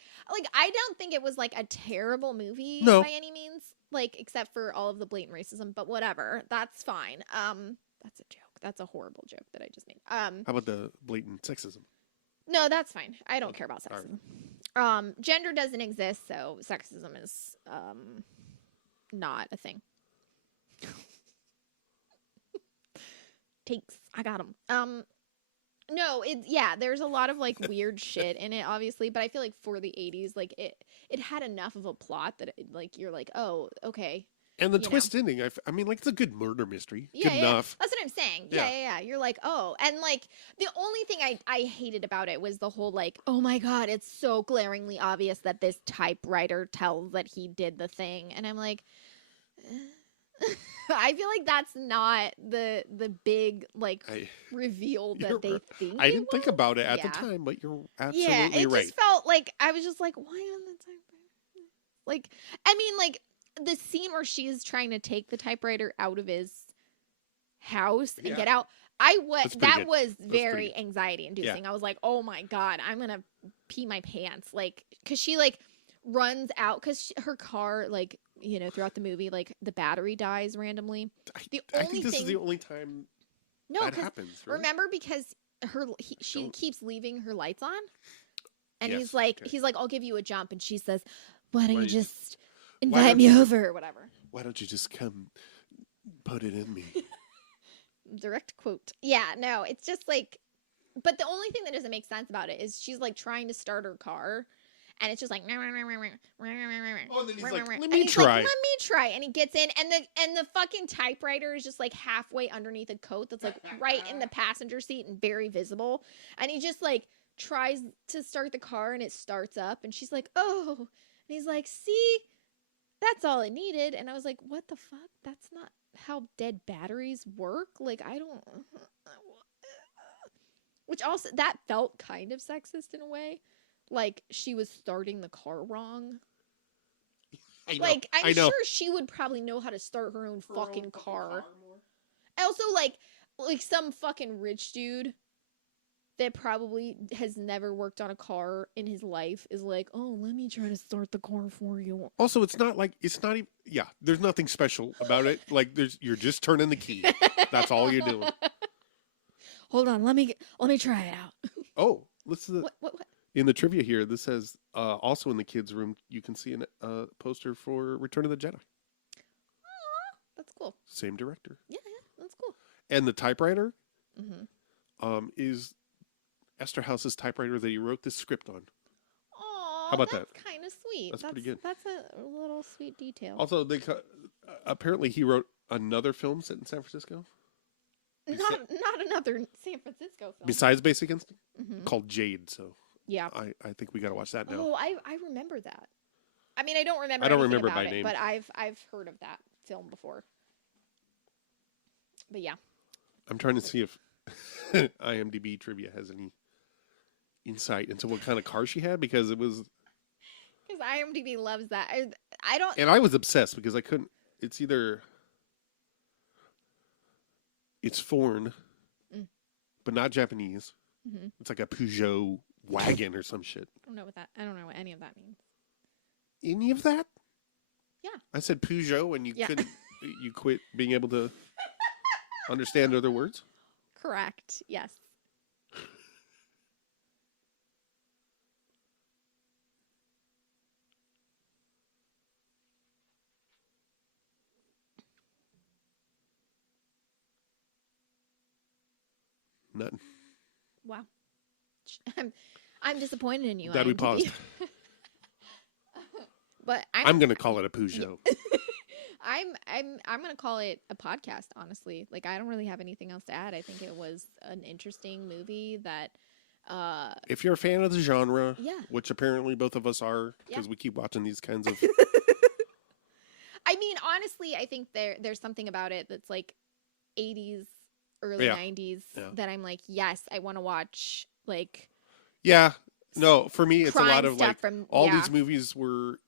I don't think it was like a terrible movie No. by any means, like except for all of the blatant racism, but whatever. That's fine. That's a joke. That's a horrible joke that I just made. How about the blatant sexism? No, that's fine. I don't care about All sexism. Gender doesn't exist, so sexism is not a thing. Takes. I got him. No, there's a lot of like weird shit in it, obviously, but I feel like for the 80s, like it had enough of a plot that like you're like, oh, okay. And the twist ending, I mean, like, it's a good murder mystery. Yeah, good yeah, enough. that's what I'm saying. Yeah. You're like, oh, and like the only thing I hated about it was the whole like, oh my god, it's so glaringly obvious that this typewriter tells that he did the thing, and I'm like, I feel like that's not the big like reveal that they think. I didn't think about it at the Yeah. time, but you're absolutely Yeah, it right. just felt like I was just like, why on the typewriter? Like, I mean, like the scene where she's trying to take the typewriter out of his house and get out. That was very anxiety inducing. I was like, oh my god, I'm gonna pee my pants. Like, cause she like runs out because her car, like, you know, throughout the movie, like the battery dies randomly. I think this is the only time that happens. Right? Remember, because she keeps leaving her lights on, and Yes, he's like, okay. I'll give you a jump, and she says, why don't Why you don't you just invite me over or whatever. Why don't you just come put it in me? Direct quote. Yeah, no, it's just like, but the only thing that doesn't make sense about it is she's like trying to start her car, and it's just like, Oh, and then he's like, and let me he's try. like, let me try, and he gets in, and the fucking typewriter is just like halfway underneath a coat that's like right in the passenger seat and very visible, and he just like tries to start the car, and it starts up, and she's like, oh, and he's like, see, that's all it needed, and I was like, what the fuck? That's not how dead batteries work. Like, I don't. Which also, that felt kind of sexist in a way. Like, she was starting the car wrong. I know, Like, I I'm know. sure she would probably know how to start her own fucking car. Also, like some fucking rich dude that probably has never worked on a car in his life is like, oh, let me try to start the car for you. Also, it's not even. Yeah, there's nothing special about it. Like, you're just turning the key. That's all you're doing. Hold on, let me try it out. Oh, listen to the. What? In the trivia here, this says also in the kids' room, you can see a poster for Return of the Jedi. Aw, that's cool. Same director. Yeah, that's cool. And the typewriter Mm-hmm. is Esterhaus's typewriter that he wrote this script on. Aw, How about that's that? kind of sweet. That's pretty good. That's a little sweet detail. Also, apparently he wrote another film set in San Francisco. Not another San Francisco film. Besides Basic Instinct, Mhm. called Jade. So Yeah. I think we got to watch that now. Oh, I remember that. I mean, I don't remember. I don't anything remember about by it, name. but I've heard of that film before. But yeah, I'm trying to see if IMDb trivia has any insight into what kind of car she had, because it was. because IMDb loves that. I don't. And I was obsessed because I couldn't. It's foreign, but not Japanese. Mhm. It's like a Peugeot wagon or some shit. I don't know what any of that means. Any of that? Yeah. I said Peugeot, and you Yeah. couldn't. You quit being able to understand other words. Correct. Yes. Nothing. Wow. I'm disappointed in you. Glad we IMDb. paused. But I'm gonna call it a Peugeot. I'm gonna call it a podcast, honestly. Like, I don't really have anything else to add. I think it was an interesting movie that If you're a fan of the genre, Yeah. which apparently both of us are, because Yeah. we keep watching these kinds of. I mean, honestly, I think there's something about it that's like 80s, early Yeah. 90s Yeah. that I'm like, yes, I want to watch like Yeah, no, for me, it's a crime lot of stuff like from all yeah. these movies were,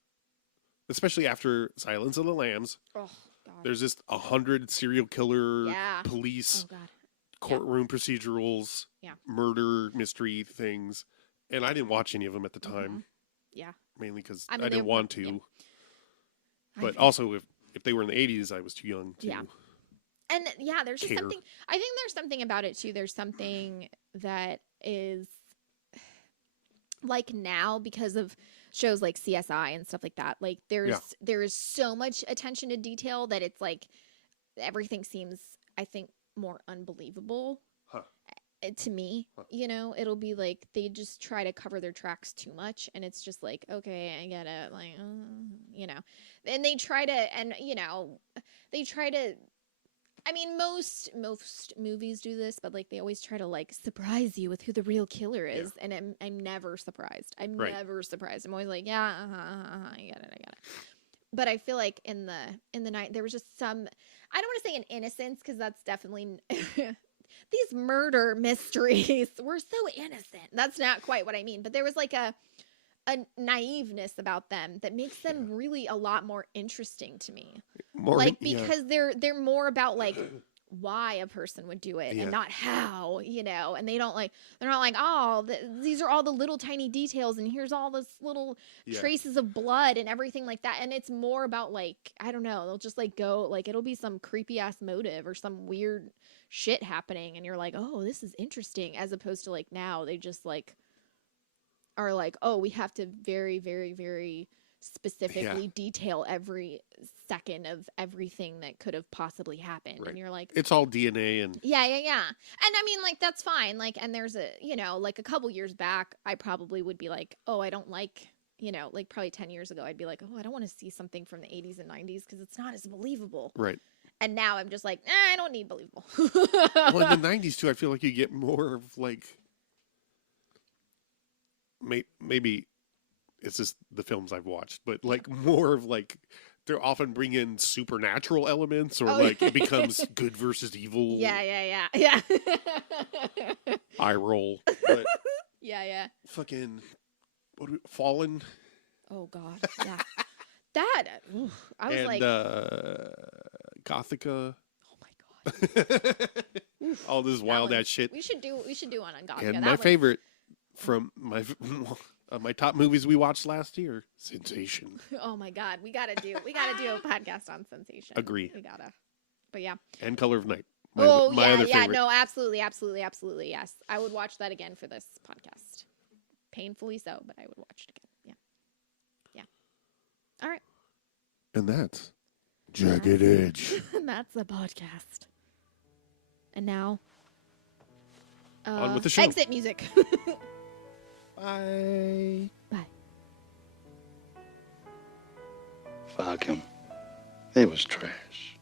especially after Silence of the Lambs. Oh god. There's just 100 serial killer, Yeah. police, Oh god. courtroom procedurals, Yeah. murder mystery things, and I didn't watch any of them at the time, Yeah. mainly because I I, mean, didn't they- want to. yeah. But I- also, if they were in the 80s, I was too young to. Yeah. And yeah, there's just care. something. I think there's something about it too. There's something that is like now because of shows like CSI and stuff like that. Like there is so much attention to detail that it's like everything seems, I think, more unbelievable. Huh. To me, you know, it'll be like they just try to cover their tracks too much, and it's just like, okay, I get it, like, you know, and they try to, and you know, they try to. I mean, most movies do this, but like they always try to like surprise you with who the real killer is, and I'm never surprised. I'm Right. never surprised. I'm always like, yeah, I get it. But I feel like in the night there was just some, I don't want to say an innocence because that's definitely these murder mysteries were so innocent. That's not quite what I mean, but there was like a naiveness about them that makes them really a lot more interesting to me. More, Like yeah. because they're more about like why a person would do it Yeah. and not how, you know, and they're not like, oh, these are all the little tiny details and here's all this little Yeah. traces of blood and everything like that. And it's more about like, I don't know, they'll just like go, like it'll be some creepy ass motive or some weird shit happening and you're like, oh, this is interesting, as opposed to like now they just like are like, oh, we have to very, very, very specifically detail every second of everything that could have possibly happened. Right. And you're like, It's all DNA and yeah. And I mean, like, that's fine. Like, and there's a, you know, like a couple years back, I probably would be like, oh, I don't like, you know, like probably 10 years ago, I'd be like, oh, I don't want to see something from the 80s and 90s because it's not as believable. right. And now I'm just like, I don't need believable. Well, in the 90s too, I feel like you get more of like maybe it's just the films I've watched, but like more of like they're often bring in supernatural elements or like it becomes good versus evil. Yeah. Eye roll. But Yeah. fucking Fallen. Oh God, yeah. That I was and like, Gothica. oh my God. All this wild one. ass shit. We should do one on Gothica. And That my was- favorite from my top movies we watched last year, Sensation. Oh my God, we gotta do a podcast on Sensation. Agree. We gotta. But yeah. And Color of Night. My yeah, other favorite. no, absolutely. Yes, I would watch that again for this podcast. Painfully so, but I would watch it again. Yeah. All right. And that's Jagged Edge. That's the podcast. And now, On with the show. Exit music. Bye. Bye. Fuck him. He was trash.